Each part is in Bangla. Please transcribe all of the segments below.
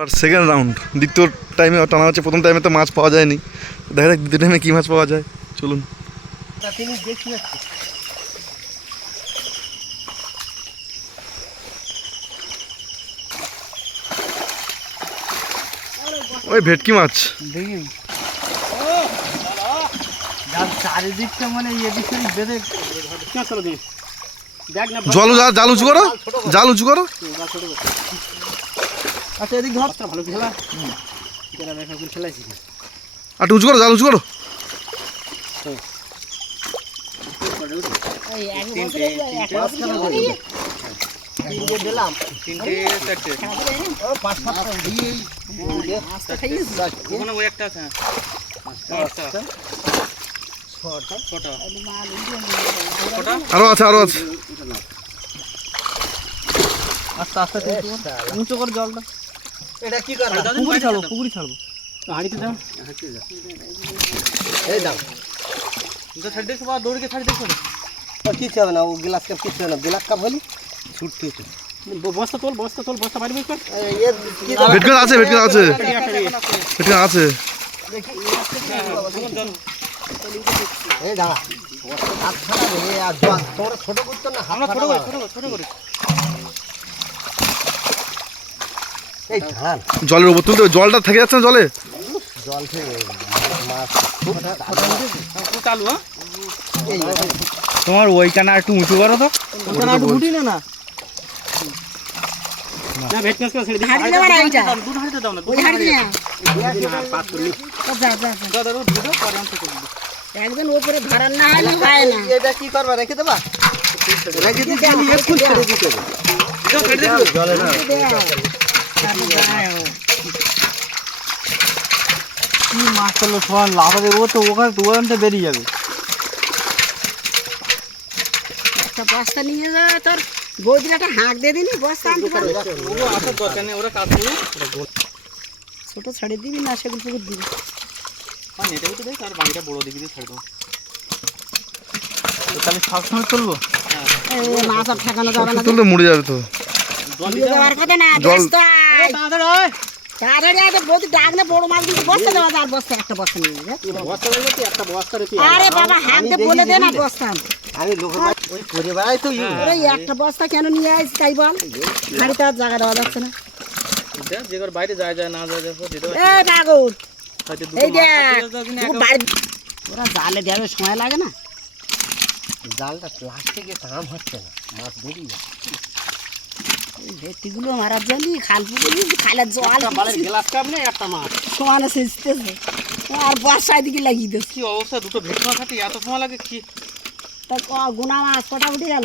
আর সেকেন্ড রাউন্ড দ্বিতীয় টাইমে টানা হচ্ছে। প্রথম টাইমে তো মাছ পাওয়া যায়নি, দেখা যাক দ্বিতীয় টাইমে কী মাছ পাওয়া যায়। চলুন। ওই ভেটকি মাছ চারিদিকটা মানে বেঁধে জল জাল উঁচু করো, জাল উঁচু করো। আচ্ছা এদিক ধর ভালো খেলা খেলাইছি আর উঁচু করো, জাল উঁচু করো। আরো আছে, আরো আছে। আস্তে আস্তে উঁচু করে জলটা। এটা কি করবে? পুকুরি ছাড়বো, পুকুরি ছাড়বো। হাঁড়িতে দাও, এই দাও। তো ছাড় দেখো, বা দৌড়কে ছাড় দেখো। কিছু হবে না, ও গ্লাস কাপ কিছু হবে না। গ্লাস কাপ হলি ছুটতে বস্তা তোল, বস্তা তোল, বস্তা বাড়ি কর। ভেটকি আছে, ভেটকি আছে, ভেটকি আছে। এই দাঁড়া, হাত ছাড়া রে। আর জল তোমরা ছোট করতো না, আমরা ছোট করে ছোট করে। এই ধান জলের উপর তুলতে, জলটা থেকে যাচ্ছে না জলে। জল থেকে মাছ চালু। তোমার ওইখানে একটু উঁচু করো তো, ওখানে একটু গুটি না না না ভেট মাছ ছেড়ে দিই। হাড়ি দাও না, এইটা দুটো হাড়িতে দাও না, ওই হাড়ি না পাঁচ করলি যা যা যা দাও দুটো পরে অন্ত করে দিই। একদম উপরে ধরার না হলে হয় না। এটা কি করবা, রেখে দেবা? রেখে দিই, আমি একটু ছেড়ে দিতে হবে। দাও ছেড়ে দাও, জলে না কি মাছ চলো সব লাভা দেবো তো, ওখানে ওখানটা বেরিয়ে যাবে। একটা বস্তা নিয়ে যা, তোর বৌদির একটা হাঁক দিয়ে দিনি, বস্তা আনতে পারবে। ওরা আসার দরকার নেই, ওরা কাজ করবে। ছোট ছাড়িয়ে দিবি না, সেগুলো পুকুর দিবি। হ্যাঁ নেটে উঠে দেখ, আর বাকিটা বড় দিকে দিয়ে ছেড়ে দেবো। তাহলে সবসময় তুলবো। মাছ আর ঠেকানো যাবে না, তুললে মুড়ে যাবে তো। দেওয়ার কথা না, বস্তা তাড়াতাড়ি আগে বৌদি ডাকলে বড় মাছ কিন্তু বস্তা দেওয়া যায়। আর বস্তা একটা বস্তা নিয়ে যাবে, বস্তা দেবে কি একটা বস্তা রেখে। আরে বাবা হাঁকতে বলে দে না বস্তা। আমি লোকের ওই করে বেড়াই তো, ওই একটা বস্তা কেন নিয়ে আসি তাই বল। গাড়িতে আর জায়গা দেওয়া যাচ্ছে না, যে ঘর বাইরে যায় যায় না যায় দিতে পারে। এই পাগল, এই দেখ বাড়ি ওরা জালে দেওয়ার সময় লাগে না। জালটা প্লাস্টিকে কাম হচ্ছে না, মাছ বেরিয়ে যাচ্ছে। ভেটকিগুলো মারার জন্য খাল পুকুরি খালের জল গ্লাস কাপ নেই, একটা মাছ সমানে সেচতেছে আর বর্ষায় দিকে লাগিয়ে দিচ্ছে। কি অবস্থা, দুটো ভেটকি মাছ হাতে এত সময় লাগে কি? তা গুনা মাছ কটা উঠে গেল?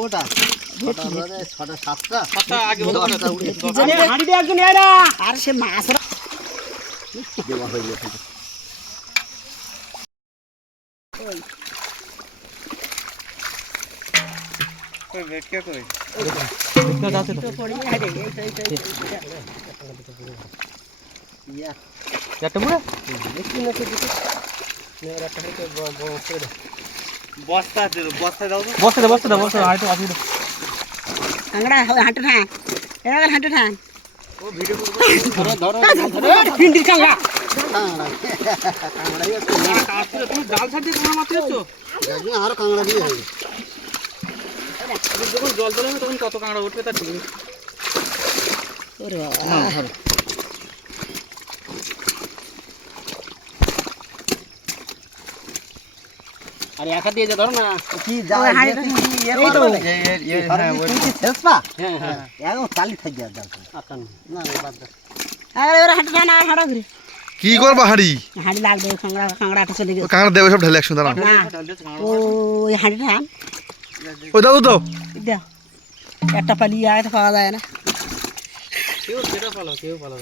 ওটা ছটা সাতটা আগে আর সে মাছ দেওয়া হয়ে গেছে। ভেটকা কই আরো কাঁকড়া দিয়ে হবে। যখন জল চলে তখন কত কাঁকড়া উঠবে তার ঠিক নেই। আর একা দিয়ে ধরো না কি কি করবা? হাঁড়ি হাঁড়ি লাগবে, কাঁকড়া চলে গেছে। কাঁকড়া দেবে সব ঢেলে একসঙ্গে দাঁড়া। ওই হাঁড়িটা ওই দাও দাও, একটা পালিয়ে আয় তো পাওয়া যায় না। কেউ সেটা পালো, কেউ পালো।